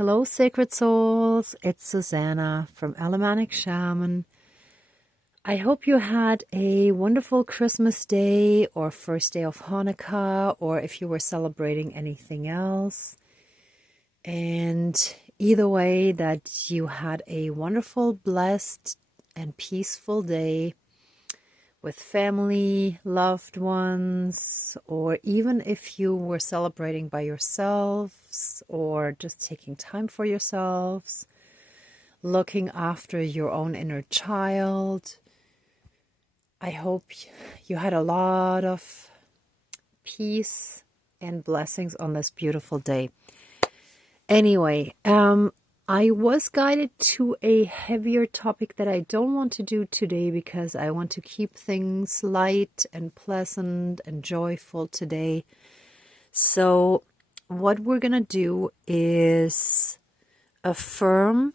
Hello, sacred souls. It's Susanna from Alamanic Shaman. I hope you had a wonderful Christmas day or first day of Hanukkah, or if you were celebrating anything else. And either way, that you had a wonderful, blessed, and peaceful day with family, loved ones, or even if you were celebrating by yourselves or just taking time for yourselves, looking after your own inner child. I hope you had a lot of peace and blessings on this beautiful day. Anyway, I was guided to a heavier topic that I don't want to do today because I want to keep things light and pleasant and joyful today. So what we're going to do is affirm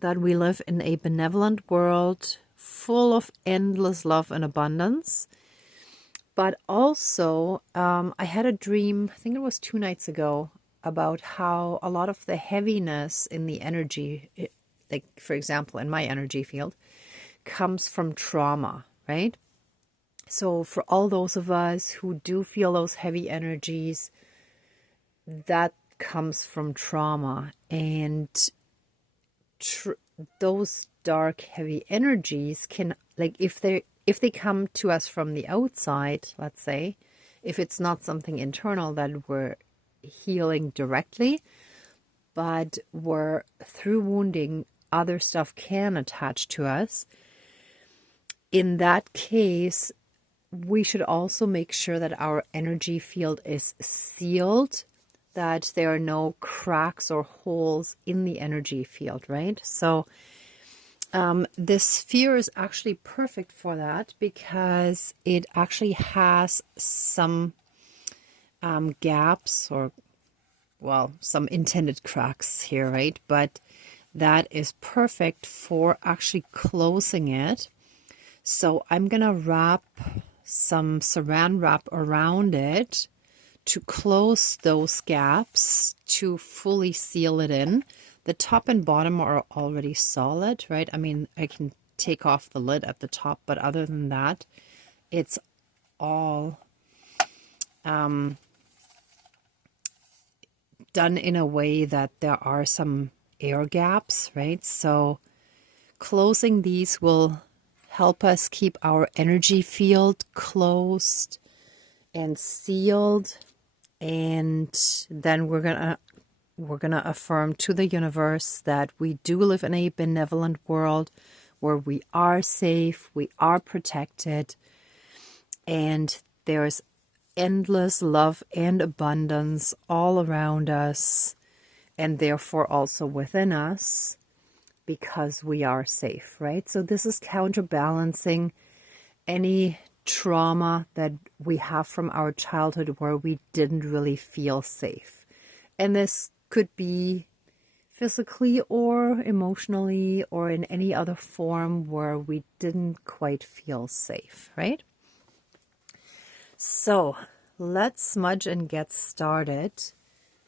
that we live in a benevolent world full of endless love and abundance. But also, I had a dream, I think it was 2 nights ago, about how a lot of the heaviness in the energy, like for example, in my energy field, comes from trauma, right? So for all those of us who do feel those heavy energies, that comes from trauma. And those dark, heavy energies can, like if they come to us from the outside, let's say, if it's not something internal that we're healing directly, but we're through wounding, other stuff can attach to us. In that case, we should also make sure that our energy field is sealed, that there are no cracks or holes in the energy field, right? So this sphere is actually perfect for that because it actually has some gaps or, well, some intended cracks here, right? But that is perfect for actually closing it. So I'm going to wrap some saran wrap around it to close those gaps, to fully seal it in. The top and bottom are already solid, right? I mean, I can take off the lid at the top, but other than that, it's all done in a way that there are some air gaps, right? So closing these will help us keep our energy field closed and sealed. And then we're gonna affirm to the universe that we do live in a benevolent world where we are safe, we are protected, and there's endless love and abundance all around us, and therefore also within us, because we are safe, right? So this is counterbalancing any trauma that we have from our childhood where we didn't really feel safe. And this could be physically or emotionally or in any other form where we didn't quite feel safe, right? So let's smudge and get started.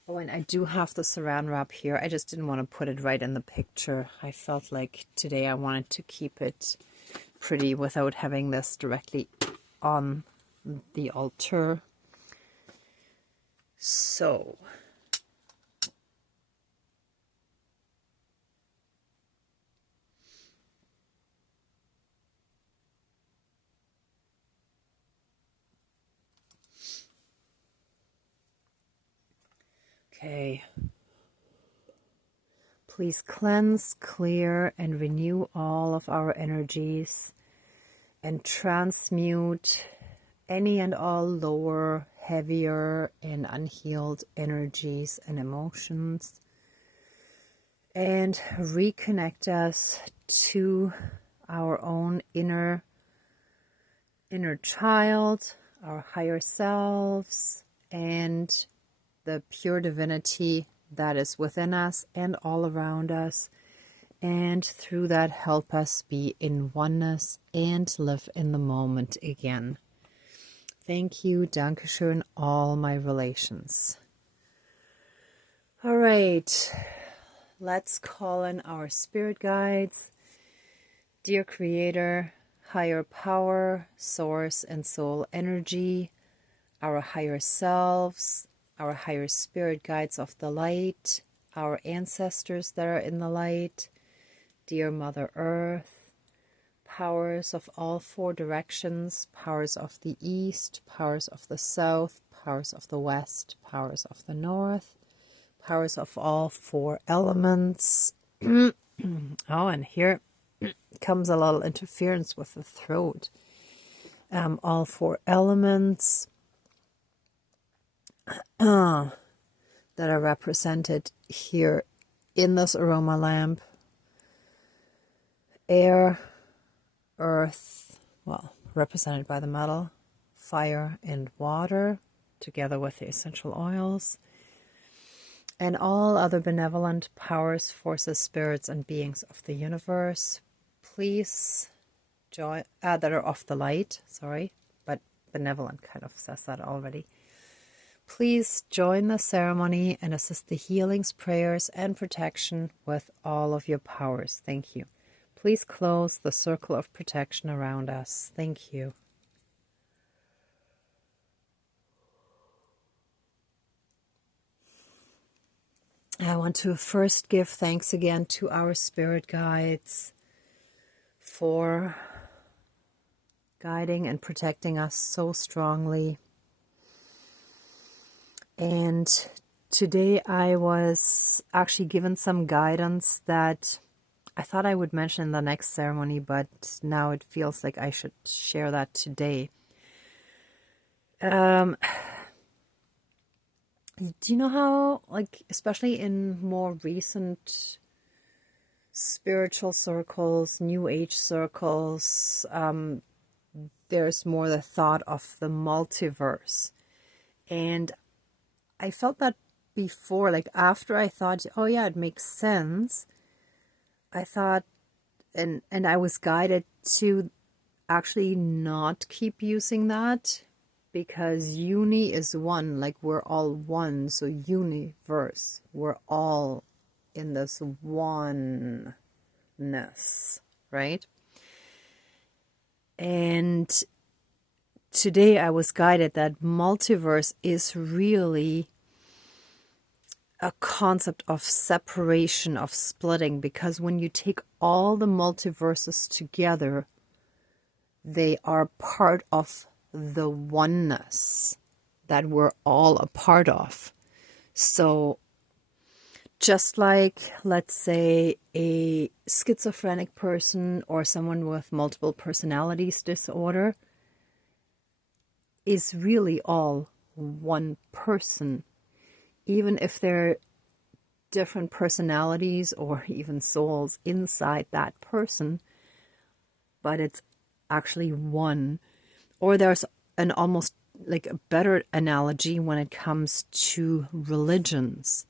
Oh, and I do have the saran wrap here. I just didn't want to put it right in the picture. I felt like today I wanted to keep it pretty without having this directly on the altar. So okay. Please cleanse, clear, and renew all of our energies and transmute any and all lower, heavier, and unhealed energies and emotions, and reconnect us to our own inner child, our higher selves, and the pure divinity that is within us and all around us, and through that help us be in oneness and live in the moment again. Thank you, Dankeschön, all my relations. All right, let's call in our spirit guides, dear Creator, higher power, source and soul energy, our higher selves, our higher spirit guides of the light, our ancestors that are in the light, dear Mother Earth, powers of all four directions, powers of the east, powers of the south, powers of the west, powers of the north, powers of all four elements. Oh, and here comes a little interference with the throat. All four elements that are represented here in this aroma lamp. Air, earth, well, represented by the metal, fire and water, together with the essential oils, and all other benevolent powers, forces, spirits, and beings of the universe. Please join, that are of the light, sorry, but benevolent kind of says that already. Please join the ceremony and assist the healings, prayers, and protection with all of your powers. Thank you. Please close the circle of protection around us. Thank you. I want to first give thanks again to our spirit guides for guiding and protecting us so strongly. And today I was actually given some guidance that I thought I would mention in the next ceremony, but now it feels like I should share that today. Do you know how, like, especially in more recent spiritual circles, New Age circles, there's more the thought of the multiverse. And I felt that before, like after I thought, oh yeah, it makes sense. I thought, and I was guided to actually not keep using that, because uni is one, like we're all one. So universe, we're all in this oneness, right? And today I was guided that multiverse is really a concept of separation, of splitting, because when you take all the multiverses together, they are part of the oneness that we're all a part of. So just like, let's say, a schizophrenic person or someone with multiple personalities disorder is really all one person, even if they're different personalities or even souls inside that person, but it's actually one. Or there's an almost like a better analogy when it comes to religions,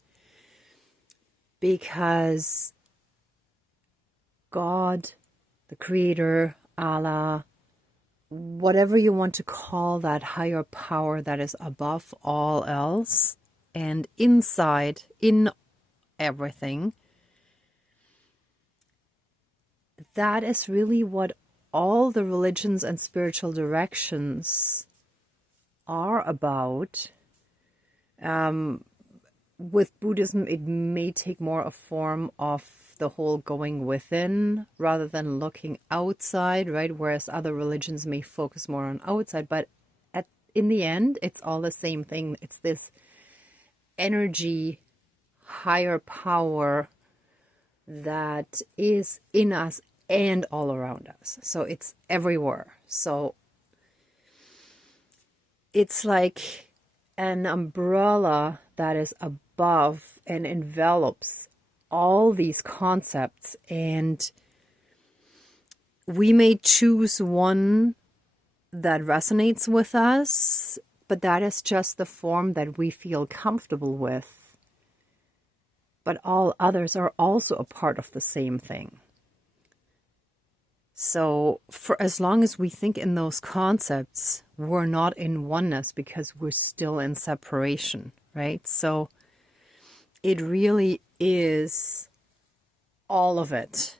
because God, the Creator, Allah, whatever you want to call that higher power that is above all else and inside, in everything, that is really what all the religions and spiritual directions are about. With Buddhism, it may take more a form of the whole going within rather than looking outside, right? Whereas other religions may focus more on outside, but in the end, it's all the same thing. It's this energy, higher power that is in us and all around us. So it's everywhere. So it's like an umbrella that is above and envelops all these concepts, and we may choose one that resonates with us, but that is just the form that we feel comfortable with. But all others are also a part of the same thing. So for as long as we think in those concepts, we're not in oneness, because we're still in separation, right? So it really is all of it.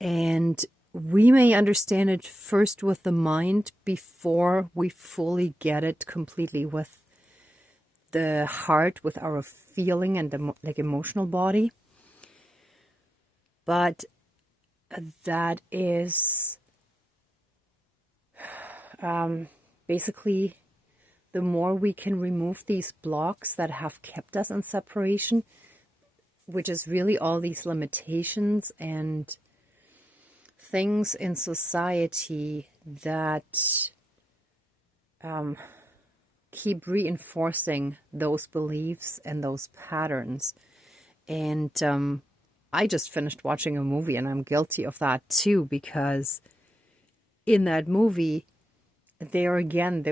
And we may understand it first with the mind before we fully get it completely with the heart, with our feeling and the emotional body. But that is basically, the more we can remove these blocks that have kept us in separation, which is really all these limitations and things in society that keep reinforcing those beliefs and those patterns. And I just finished watching a movie, and I'm guilty of that too, because in that movie, there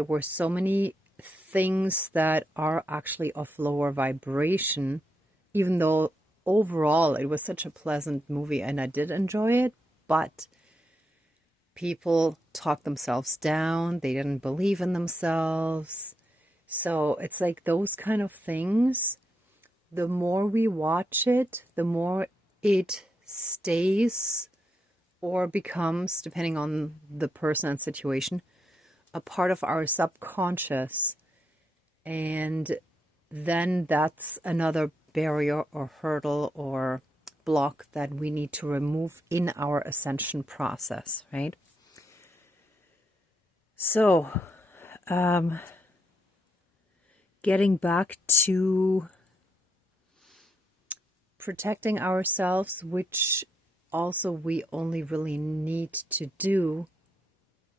were so many things that are actually of lower vibration, even though overall it was such a pleasant movie and I did enjoy it, but people talked themselves down, they didn't believe in themselves. So it's like those kind of things, the more we watch it, the more it stays or becomes, depending on the person and situation, a part of our subconscious. And then that's another barrier or hurdle or block that we need to remove in our ascension process, right? So, getting back to protecting ourselves, which also we only really need to do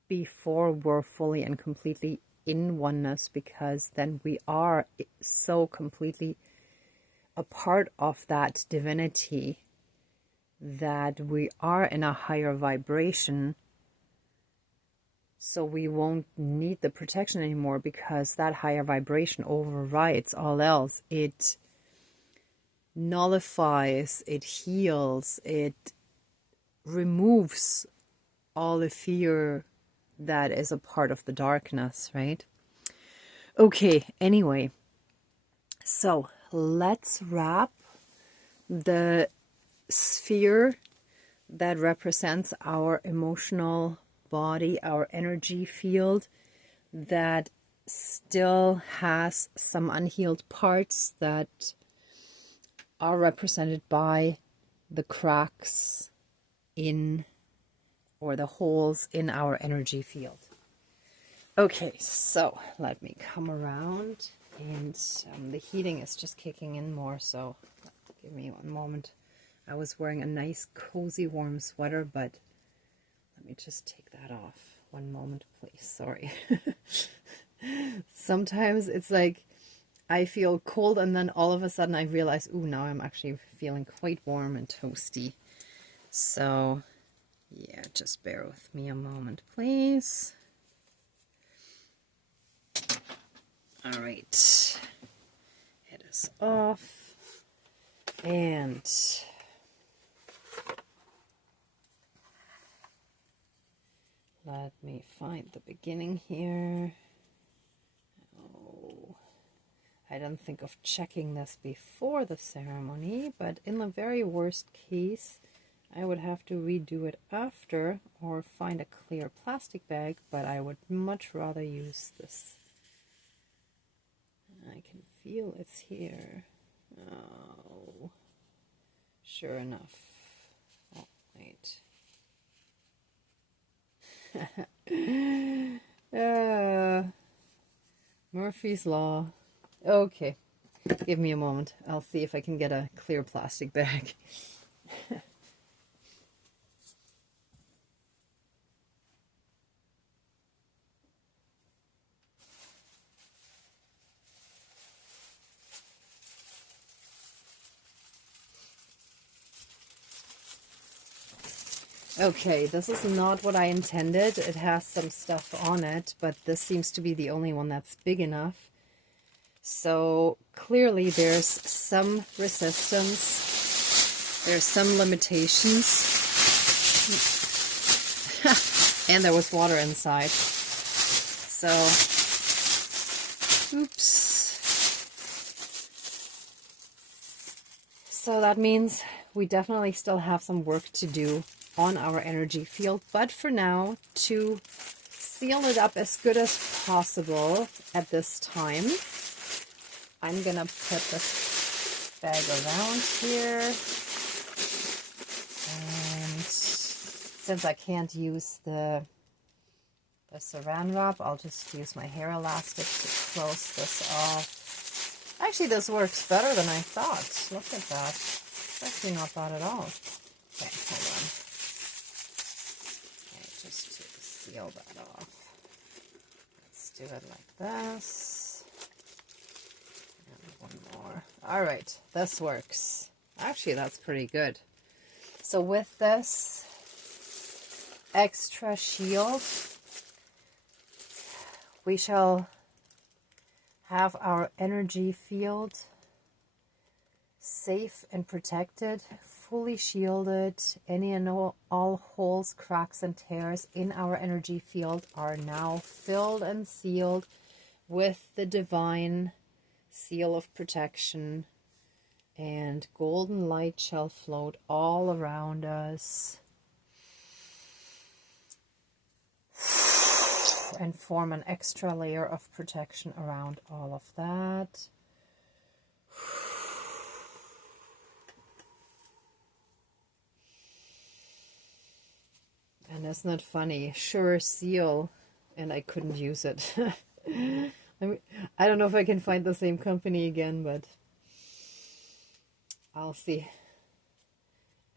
before we're fully and completely in oneness, because then we are so completely a part of that divinity that we are in a higher vibration. So we won't need the protection anymore, because that higher vibration overrides all else. It nullifies, it heals, it removes all the fear that is a part of the darkness, right? Okay, anyway, so let's wrap the sphere that represents our emotional body, our energy field, that still has some unhealed parts that are represented by the cracks in, or the holes in our energy field. Okay, so let me come around, and the heating is just kicking in more, so give me one moment. I was wearing a nice cozy warm sweater, but let me just take that off. One moment, please. Sorry. Sometimes it's like I feel cold, and then all of a sudden I realize, ooh, now I'm actually feeling quite warm and toasty. So yeah, just bear with me a moment, please. All right, it is off, and let me find the beginning here. Oh, I didn't think of checking this before the ceremony, but in the very worst case, I would have to redo it after or find a clear plastic bag, but I would much rather use this. I can feel it's here. Oh, sure enough. Oh, wait. Murphy's Law. Okay, give me a moment. I'll see if I can get a clear plastic bag. Okay, this is not what I intended. It has some stuff on it, but this seems to be the only one that's big enough. So clearly there's some resistance, there's some limitations, and there was water inside. So, oops. So that means we definitely still have some work to do on our energy field, but for now, to seal it up as good as possible at this time, I'm gonna put this bag around here, and since I can't use the saran wrap, I'll just use my hair elastic to close this off. Actually, this works better than I thought. Look at that. It's actually not bad at all. Okay, hold on. Okay, just to seal that off. Let's do it like this. And one more. All right, this works. Actually, that's pretty good. So with this extra shield, we shall have our energy field safe and protected, fully shielded. Any and all holes, cracks, and tears in our energy field are now filled and sealed with the divine seal of protection, and golden light shall float all around us and form an extra layer of protection around all of that. And isn't it funny? Sure, seal, and I couldn't use it. I mean, I don't know if I can find the same company again, but I'll see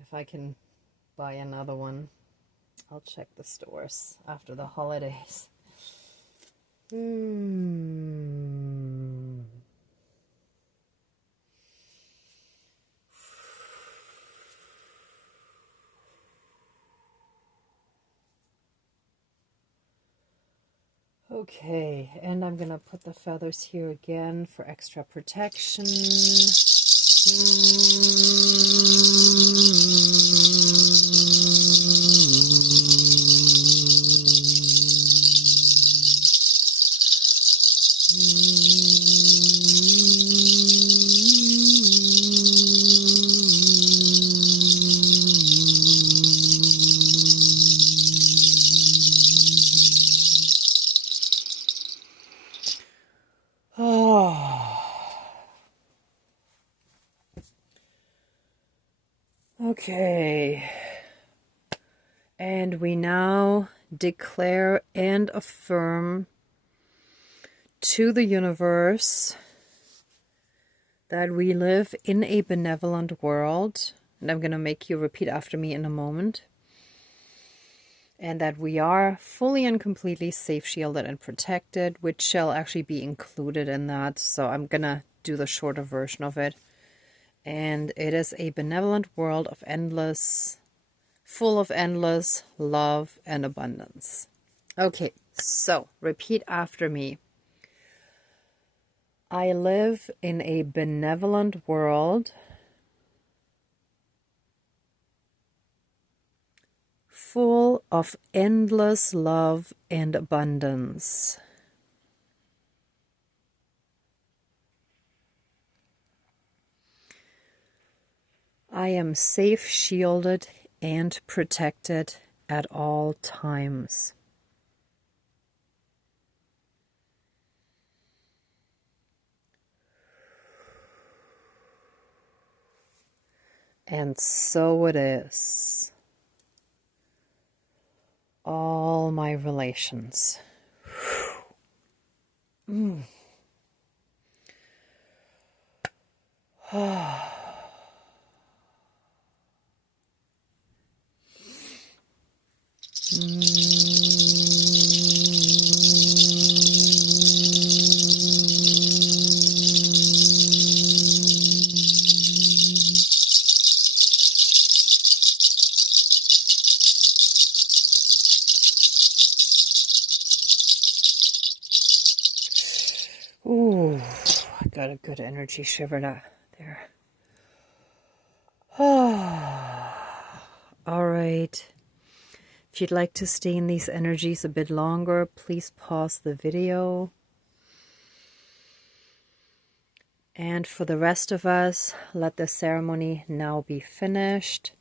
if I can buy another one. I'll check the stores after the holidays. Okay, and I'm gonna put the feathers here again for extra protection. Okay, and we now declare and affirm to the universe that we live in a benevolent world, and I'm going to make you repeat after me in a moment, and that we are fully and completely safe, shielded, and protected, which shall actually be included in that, so I'm going to do the shorter version of it. And it is a benevolent world of full of endless love and abundance. Okay, so repeat after me. I live in a benevolent world full of endless love and abundance. I am safe, shielded, and protected at all times. And so it is. All my relations. Ooh, I got a good energy shiver there. All right. If you'd like to stay in these energies a bit longer, please pause the video And for the rest of us, let the ceremony now be finished.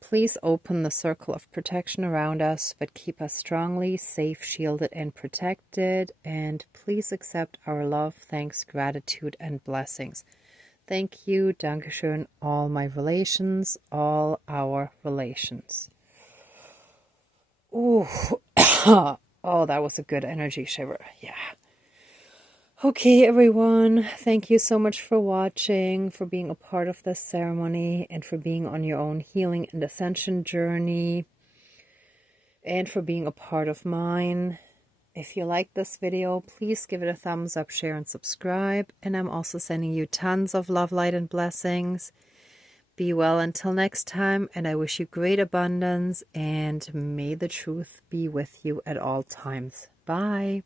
Please open the circle of protection around us, but keep us strongly safe, shielded, and protected. And please accept our love, thanks, gratitude, and blessings. Thank you, Dankeschön, all my relations, all our relations. Ooh, oh, that was a good energy shiver. Yeah. Okay, everyone, thank you so much for watching, for being a part of this ceremony, and for being on your own healing and ascension journey, and for being a part of mine. If you like this video, please give it a thumbs up, share, and subscribe. And I'm also sending you tons of love, light, and blessings. Be well until next time, and I wish you great abundance, and may the truth be with you at all times. Bye.